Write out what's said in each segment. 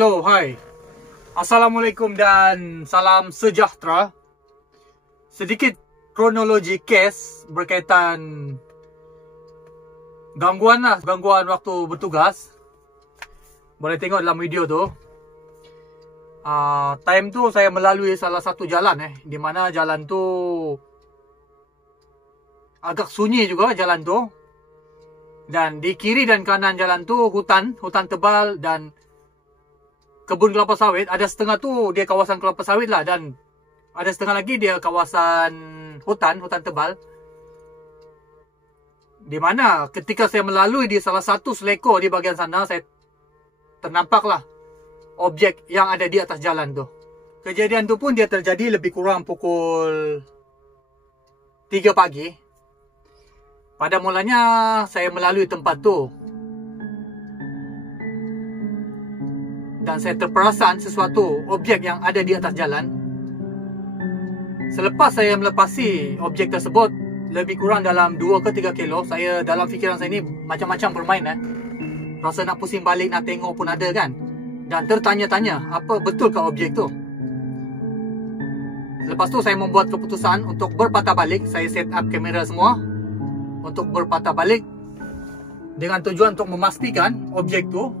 Halo, hai. Assalamualaikum dan salam sejahtera. Sedikit kronologi kes berkaitan gangguan waktu bertugas. Boleh tengok dalam video tu. Time tu saya melalui salah satu jalan di mana jalan tu agak sunyi juga jalan tu. Dan di kiri dan kanan jalan tu hutan tebal dan kebun kelapa sawit. Ada setengah tu dia kawasan kelapa sawit lah, dan ada setengah lagi dia kawasan hutan tebal. Di mana ketika saya melalui di salah satu selekor di bahagian sana, saya ternampaklah objek yang ada di atas jalan tu. Kejadian tu pun dia terjadi lebih kurang pukul 3 pagi. Pada mulanya saya melalui tempat tu dan saya terperasan sesuatu objek yang ada di atas jalan. Selepas saya melepasi objek tersebut lebih kurang dalam 2 ke 3 kilo, saya dalam fikiran saya ni macam-macam bermain Rasa nak pusing balik, nak tengok pun ada kan. Dan tertanya-tanya apa betulkah objek tu. Lepas tu saya membuat keputusan untuk berpatah balik. Saya set up kamera semua untuk berpatah balik dengan tujuan untuk memastikan objek tu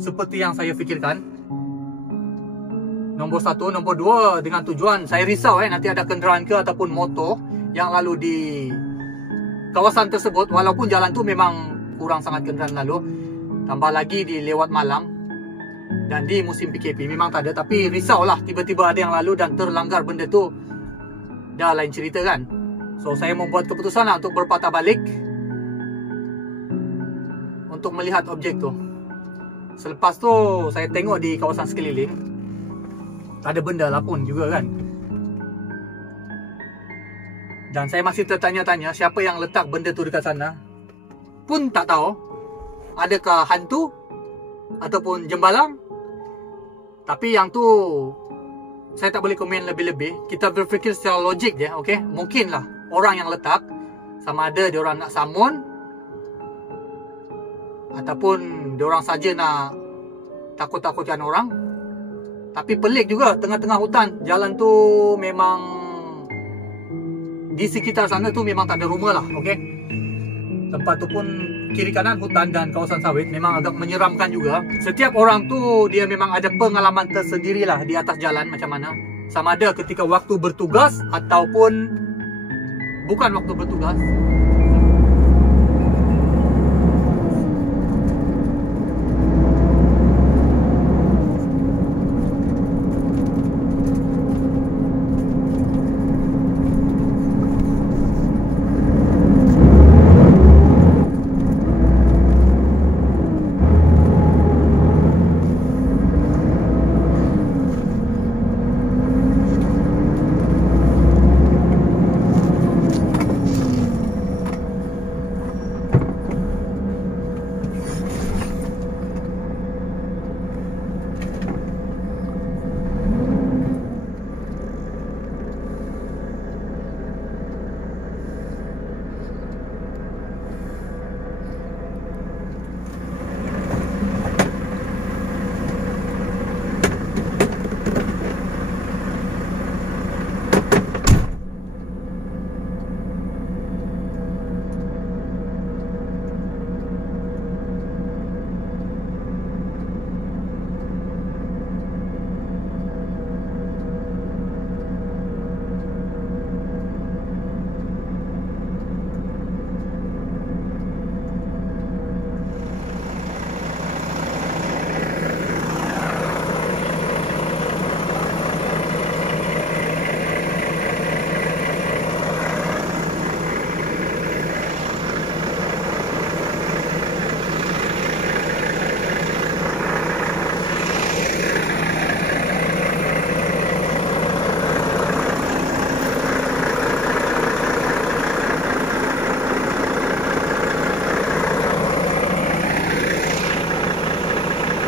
seperti yang saya fikirkan. Nombor 1, nombor 2 dengan tujuan saya risau nanti ada kenderaan ke ataupun motor yang lalu di kawasan tersebut, walaupun jalan tu memang kurang sangat kenderaan lalu, tambah lagi di lewat malam dan di musim PKP memang tak ada. Tapi risau lah tiba-tiba ada yang lalu dan terlanggar benda tu, dah lain cerita kan. So saya membuat keputusan lah untuk berpatah balik untuk melihat objek tu. Selepas tu saya tengok di kawasan sekeliling, tak ada benda lah pun juga kan. Dan saya masih tertanya-tanya siapa yang letak benda tu dekat sana. Pun tak tahu adakah hantu ataupun jembalang. Tapi yang tu saya tak boleh komen lebih-lebih. Kita berfikir secara logik je, okey? Mungkinlah orang yang letak, sama ada diorang nak samun ataupun diorang saja nak takut-takutkan orang. Tapi pelik juga, tengah-tengah hutan. Jalan tu memang di sekitar sana tu memang tak ada rumah lah, okey? Tempat tu pun kiri kanan hutan dan kawasan sawit, memang agak menyeramkan juga. Setiap orang tu dia memang ada pengalaman tersendirilah di atas jalan macam mana. Sama ada ketika waktu bertugas ataupun bukan waktu bertugas.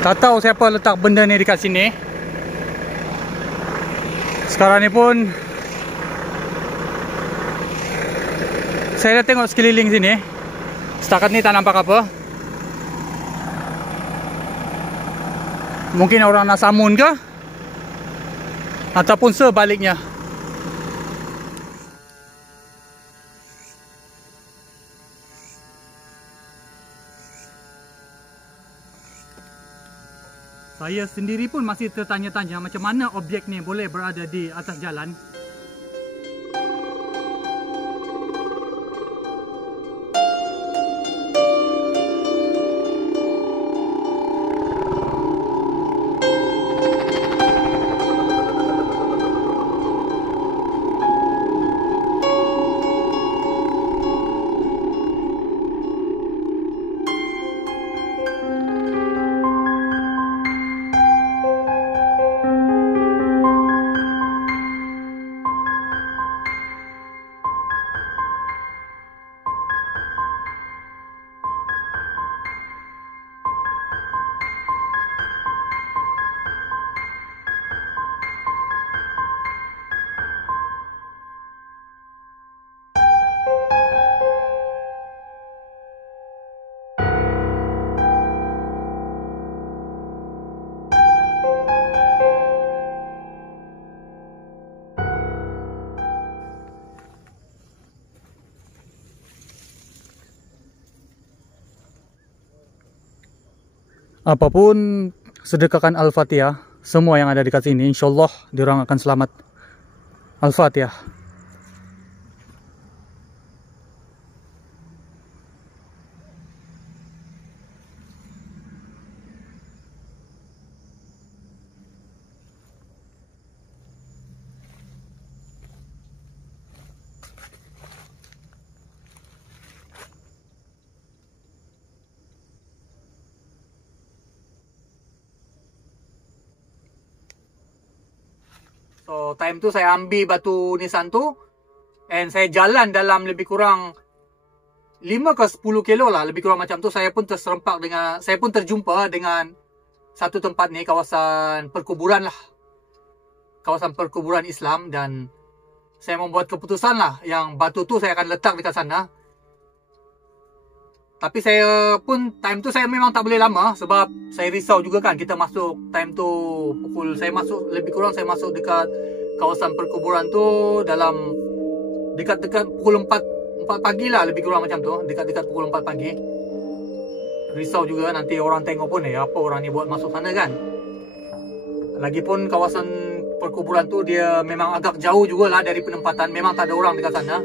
Tak tahu siapa letak benda ni dekat sini. Sekarang ni pun saya dah tengok sekeliling sini. Setakat ni tak nampak apa. Mungkin orang nak samun ke, ataupun sebaliknya. Saya sendiri pun masih tertanya-tanya macam mana objek ni boleh berada di atas jalan. Apapun, sedekahkan Al-Fatihah. Semua yang ada dekat sini, insyaAllah diorang akan selamat. Al-Fatihah. So, time tu saya ambil batu nisan tu, and saya jalan dalam lebih kurang 5 ke 10 kilo lah, lebih kurang macam tu. Saya pun terserempak dengan, saya pun terjumpa dengan satu tempat ni, kawasan perkuburan lah, kawasan perkuburan Islam. Dan saya membuat keputusan lah yang batu tu saya akan letak dekat sana. Tapi saya pun time tu saya memang tak boleh lama, sebab saya risau juga kan. Kita masuk time tu pukul, saya masuk lebih kurang, saya masuk dekat kawasan perkuburan tu dalam dekat-dekat pukul 4 pagi lah, lebih kurang macam tu, dekat-dekat pukul 4 pagi. Risau juga nanti orang tengok pun, apa orang ni buat masuk sana kan. Lagipun kawasan perkuburan tu dia memang agak jauh jugalah dari penempatan, memang tak ada orang dekat sana.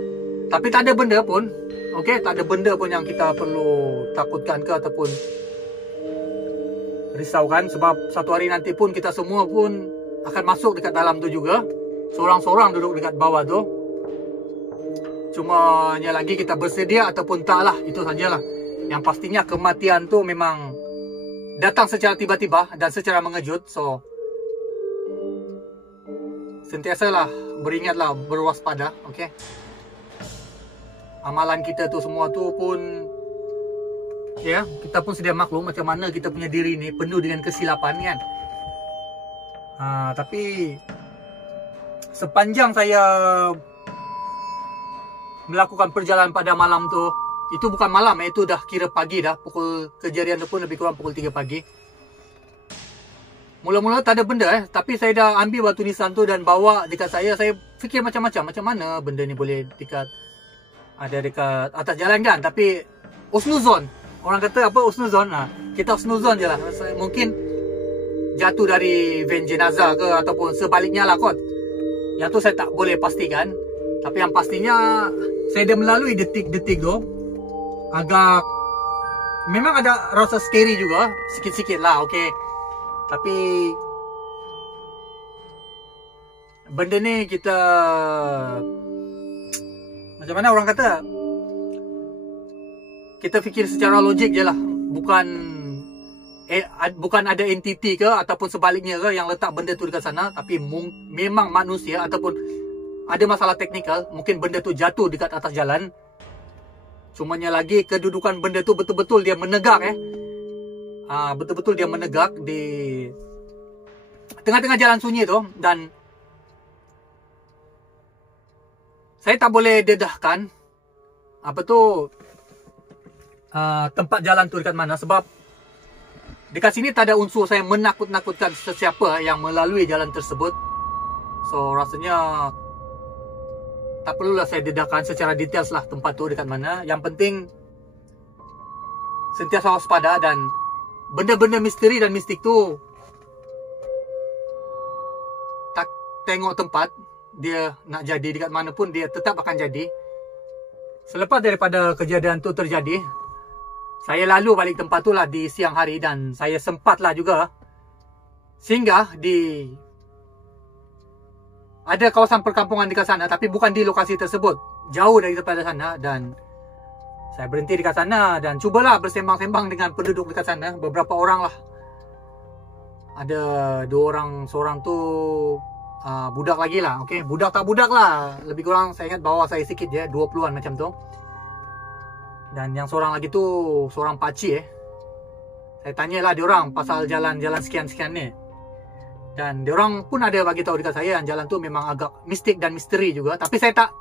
Tapi tak ada benda pun. Okey, tak ada benda pun yang kita perlu takutkan ke ataupun risaukan, sebab satu hari nanti pun kita semua pun akan masuk dekat dalam tu juga. Seorang-seorang duduk dekat bawah tu. Cuma hanya lagi kita bersedia ataupun tak lah, itu sajalah. Yang pastinya kematian tu memang datang secara tiba-tiba dan secara mengejut. So, sentiasalah beringatlah, berwaspada, okey. Amalan kita tu semua tu pun, ya, kita pun sedia maklum macam mana kita punya diri ni penuh dengan kesilapan kan. Tapi sepanjang saya melakukan perjalanan pada malam tu, itu bukan malam, itu dah kira pagi dah. Pukul kejadian tu pun lebih kurang pukul 3 pagi. Mula-mula tak ada benda tapi saya dah ambil batu nisan tu dan bawa dekat saya. Saya fikir macam-macam, macam mana benda ni boleh dekat, ada dekat atas jalan kan. Tapi usnuzon, orang kata apa, usnuzon. Kita usnuzon je lah. Mungkin jatuh dari van jenazah ke ataupun sebaliknya lah kot. Yang tu saya tak boleh pastikan. Tapi yang pastinya saya dah melalui detik-detik tu, agak memang ada rasa scary juga, sikit-sikit lah, okey. Tapi benda ni kita, macam mana orang kata, kita fikir secara logik je lah. Bukan ada entiti ke ataupun sebaliknya ke yang letak benda tu dekat sana. Tapi memang manusia ataupun ada masalah teknikal. Mungkin benda tu jatuh dekat atas jalan. Cumanya lagi kedudukan benda tu betul-betul dia menegak betul-betul dia menegak di tengah-tengah jalan sunyi tu. Dan saya tak boleh dedahkan apa tu tempat jalan tu dekat mana, sebab dekat sini tak ada unsur saya menakut-nakutkan sesiapa yang melalui jalan tersebut. So rasanya tak perlulah saya dedahkan secara detail lah tempat tu dekat mana. Yang penting sentiasa waspada, dan benda-benda misteri dan mistik tu tak tengok tempat dia nak jadi dekat mana pun, dia tetap akan jadi. Selepas daripada kejadian tu terjadi, saya lalu balik tempat tu lah di siang hari, dan saya sempatlah juga singgah di ada kawasan perkampungan dekat sana, tapi bukan di lokasi tersebut, jauh daripada sana. Dan saya berhenti dekat sana dan cubalah bersembang-sembang dengan penduduk dekat sana. Beberapa orang lah, ada 2 orang, seorang tu budak lagi lah. Okay, budak tak budak lah, lebih kurang saya ingat bawah saya sikit je, 20-an macam tu. Dan yang seorang lagi tu seorang pakcik. Saya tanyalah diorang pasal jalan-jalan sekian-sekian ni, dan diorang pun ada bagi tahu dekat saya yang jalan tu memang agak mistik dan misteri juga. Tapi saya tak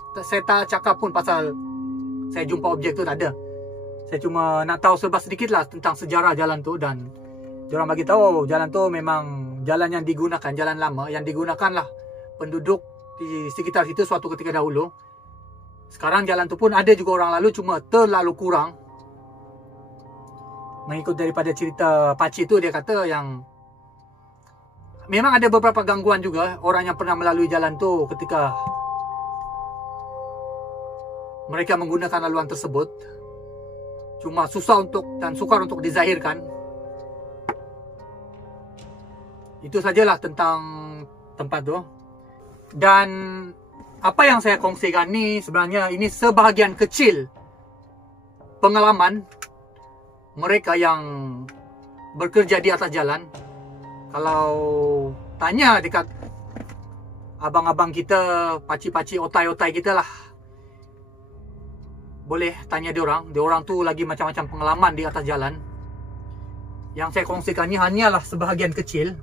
cakap pun pasal saya jumpa objek tu, tak ada. Saya cuma nak tahu serba sedikit lah tentang sejarah jalan tu, dan diorang bagi tahu jalan tu memang jalan yang digunakan, jalan lama yang digunakan lah penduduk di sekitar situ suatu ketika dahulu. Sekarang jalan tu pun ada juga orang lalu, cuma terlalu kurang. Mengikut daripada cerita pakcik tu, dia kata yang memang ada beberapa gangguan juga orang yang pernah melalui jalan tu ketika mereka menggunakan laluan tersebut. Cuma susah dan sukar untuk dizahirkan. Itu sajalah tentang tempat tu. Dan apa yang saya kongsikan ni sebenarnya ini sebahagian kecil pengalaman mereka yang bekerja di atas jalan. Kalau tanya dekat abang-abang kita, pakcik-pakcik, otai-otai kita lah, boleh tanya diorang. Diorang tu lagi macam-macam pengalaman di atas jalan. Yang saya kongsikan ni hanyalah sebahagian kecil.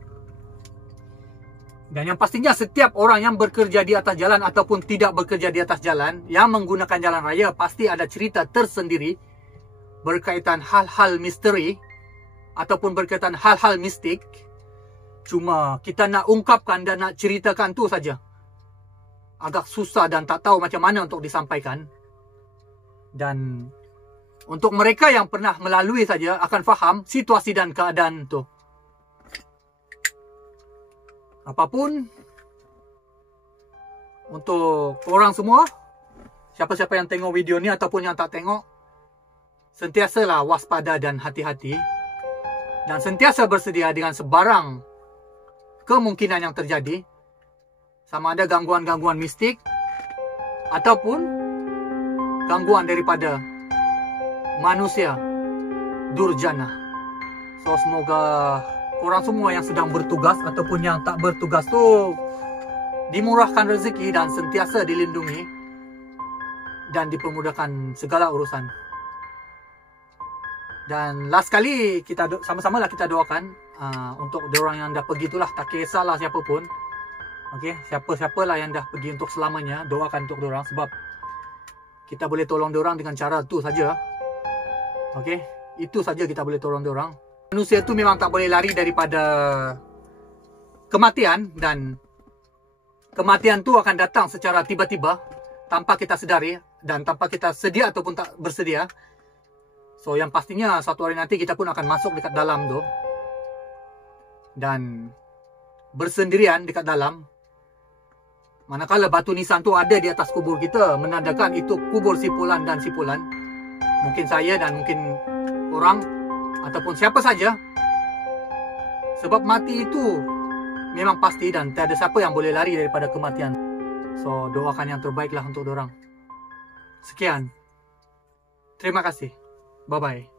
Dan yang pastinya setiap orang yang bekerja di atas jalan ataupun tidak bekerja di atas jalan, yang menggunakan jalan raya, pasti ada cerita tersendiri berkaitan hal-hal misteri ataupun berkaitan hal-hal mistik. Cuma kita nak ungkapkan dan nak ceritakan tu saja agak susah dan tak tahu macam mana untuk disampaikan. Dan untuk mereka yang pernah melalui saja akan faham situasi dan keadaan tu. Apapun, untuk orang semua, siapa-siapa yang tengok video ni ataupun yang tak tengok, sentiasalah waspada dan hati-hati, dan sentiasa bersedia dengan sebarang kemungkinan yang terjadi, sama ada gangguan-gangguan mistik ataupun gangguan daripada manusia durjana. So semoga korang semua yang sedang bertugas ataupun yang tak bertugas tu dimurahkan rezeki dan sentiasa dilindungi dan dipermudahkan segala urusan. Dan last kali kita sama-sama lah kita doakan untuk diorang yang dah pergi itulah, tak kisahlah siapa pun. Okey, siapa-siapalah yang dah pergi untuk selamanya, doakan untuk diorang, sebab kita boleh tolong diorang dengan cara tu saja. Okey, itu saja kita boleh tolong diorang. Manusia tu memang tak boleh lari daripada kematian, dan kematian tu akan datang secara tiba-tiba tanpa kita sedari dan tanpa kita sedia ataupun tak bersedia. So yang pastinya satu hari nanti kita pun akan masuk dekat dalam tu dan bersendirian dekat dalam. Manakala batu nisan tu ada di atas kubur kita, menandakan itu kubur si Fulan dan si Fulan. Mungkin saya dan mungkin orang ataupun siapa saja. Sebab mati itu memang pasti dan tak ada siapa yang boleh lari daripada kematian. So doakan yang terbaiklah untuk dorang. Sekian. Terima kasih. Bye-bye.